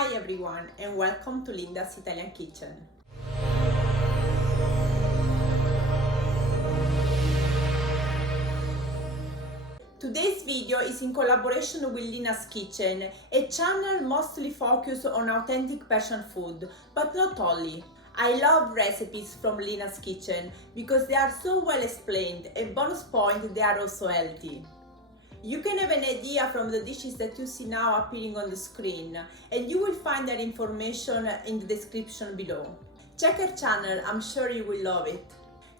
Hi everyone and welcome to Linda's Italian Kitchen. Today's video is in collaboration with Lina's Kitchen, a channel mostly focused on authentic Persian food, but not only. I love recipes from Lina's Kitchen because they are so well explained, and bonus point, they are also healthy. You can have an idea from the dishes that you see now appearing on the screen, and you will find their information in the description below. Check her channel, I'm sure you will love it.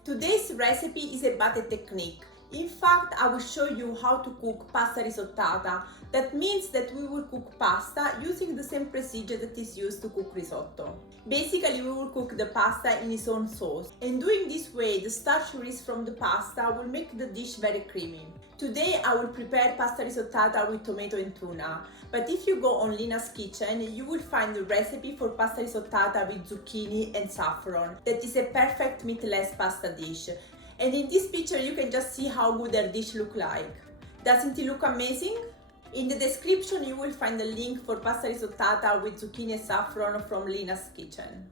Today's recipe is about a technique. In fact, I will show you how to cook pasta risottata. That means that we will cook pasta using the same procedure that is used to cook risotto. Basically, we will cook the pasta in its own sauce, and doing this way, the starch released from the pasta will make the dish very creamy. Today, I will prepare pasta risottata with tomato and tuna, but if you go on Lina's Kitchen, you will find the recipe for pasta risottata with zucchini and saffron. That is a perfect meatless pasta dish. And in this picture you can just see how good their dish look like. Doesn't it look amazing? In the description you will find the link for pasta risottata with zucchini and saffron from Lina's Kitchen.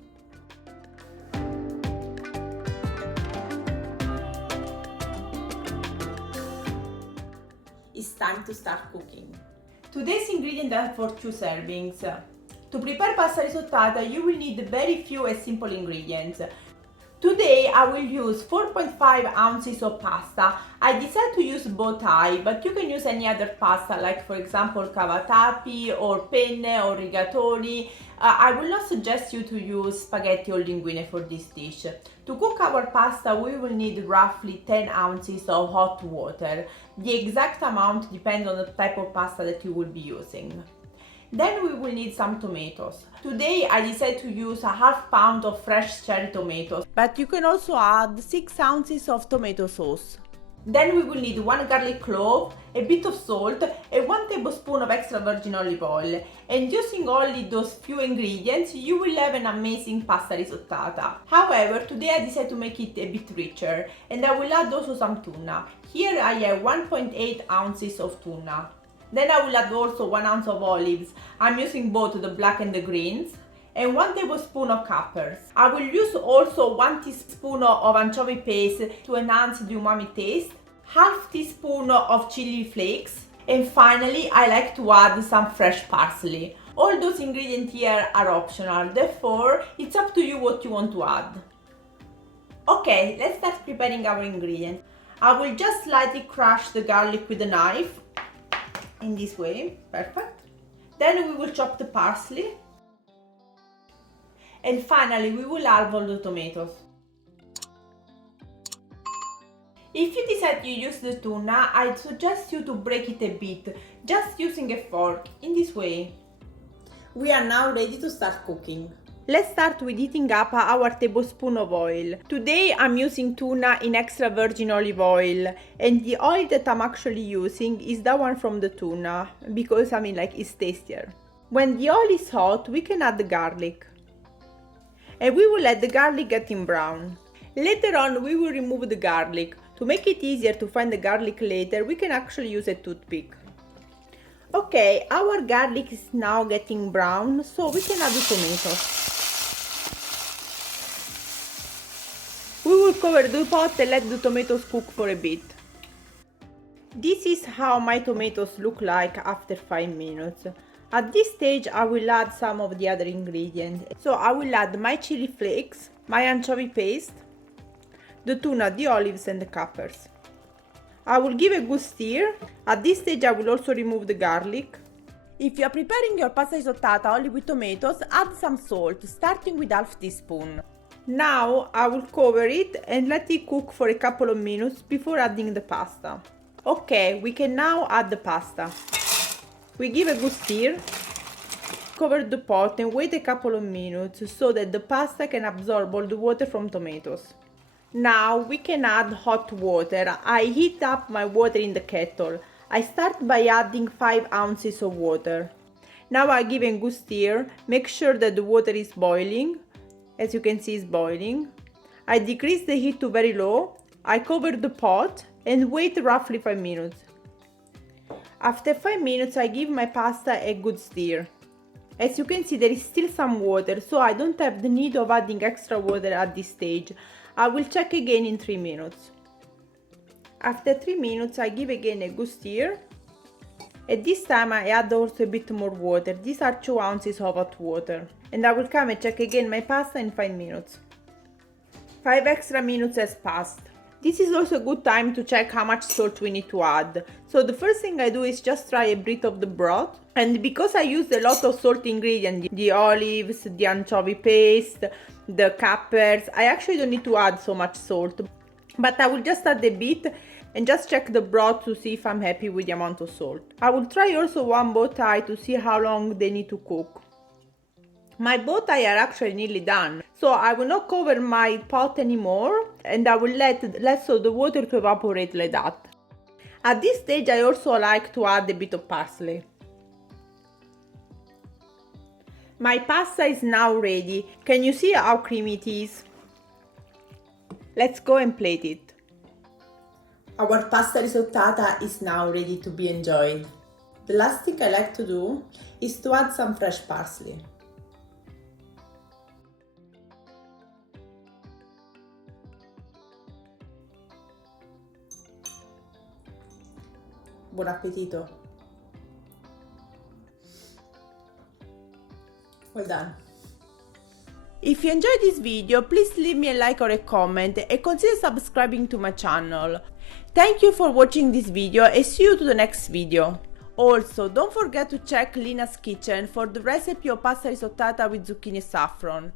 It's time to start cooking. Today's ingredients are for 2 servings. To prepare pasta risottata you will need very few and simple ingredients. Today I will use 4.5 ounces of pasta. I decided to use bow tie, but you can use any other pasta, like for example cavatappi or penne or rigatoni. I will not suggest you to use spaghetti or linguine for this dish. To cook our pasta we will need roughly 10 ounces of hot water. The exact amount depends on the type of pasta that you will be using. Then we will need some tomatoes. Today I decided to use a half pound of fresh cherry tomatoes, but you can also add 6 ounces of tomato sauce. Then we will need 1 garlic clove, a bit of salt, and 1 tablespoon of extra virgin olive oil. And using only those few ingredients, you will have an amazing pasta risottata. However, today I decided to make it a bit richer, and I will add also some tuna. Here I have 1.8 ounces of tuna. Then I will add also 1 ounce of olives. I'm using both the black and the greens. And 1 tablespoon of capers. I will use also 1 teaspoon of anchovy paste to enhance the umami taste. Half teaspoon of chilli flakes. And finally, I like to add some fresh parsley. All those ingredients here are optional, therefore it's up to you what you want to add. Okay, let's start preparing our ingredients. I will just slightly crush the garlic with a knife. In this way, perfect. Then we will chop the parsley. And finally we will halve all the tomatoes. If you decide to use the tuna, I suggest you to break it a bit, just using a fork, in this way. We are now ready to start cooking. Let's start with heating up our tablespoon of oil. Today I'm using tuna in extra virgin olive oil, and the oil that I'm actually using is that one from the tuna, because it's tastier. When the oil is hot, we can add the garlic. And we will let the garlic getting brown. Later on we will remove the garlic. To make it easier to find the garlic later, we can actually use a toothpick. Okay, our garlic is now getting brown, so we can add the tomatoes. We will cover the pot and let the tomatoes cook for a bit. This is how my tomatoes look like after 5 minutes. At this stage I will add some of the other ingredients. So I will add my chili flakes, my anchovy paste, the tuna, the olives and the capers. I will give a good stir. At this stage I will also remove the garlic. If you are preparing your pasta risottata only with tomatoes, add some salt, starting with half teaspoon. Now I will cover it and let it cook for a couple of minutes before adding the pasta. Okay, we can now add the pasta. We give a good stir, cover the pot and wait a couple of minutes so that the pasta can absorb all the water from tomatoes. Now we can add hot water. I heat up my water in the kettle. I start by adding 5 ounces of water. Now I give a good stir, make sure that the water is boiling. As you can see, it's boiling. I decrease the heat to very low. I cover the pot and wait roughly 5 minutes. After 5 minutes I give my pasta a good stir. As you can see, there is still some water, so I don't have the need of adding extra water at this stage. I will check again in 3 minutes. After 3 minutes, I give again a good stir. At this time I add also a bit more water. These are 2 ounces of hot water. And I will come and check again my pasta in 5 minutes. 5 extra minutes has passed. This is also a good time to check how much salt we need to add. So the first thing I do is just try a bit of the broth. And because I used a lot of salt ingredients, the olives, the anchovy paste, the capers, I actually don't need to add so much salt. But I will just add a bit and just check the broth to see if I'm happy with the amount of salt. I will try also one bow tie to see how long they need to cook. My bow tie are actually nearly done, so I will not cover my pot anymore and I will let less of the water to evaporate like that. At this stage I also like to add a bit of parsley. My pasta is now ready. Can you see how creamy it is? Let's go and plate it. Our pasta risottata is now ready to be enjoyed. The last thing I like to do is to add some fresh parsley. Buon appetito! Well done! If you enjoyed this video, please leave me a like or a comment and consider subscribing to my channel. Thank you for watching this video and see you to the next video. Also, don't forget to check Lina's kitchen for the recipe of pasta risottata with zucchini and saffron.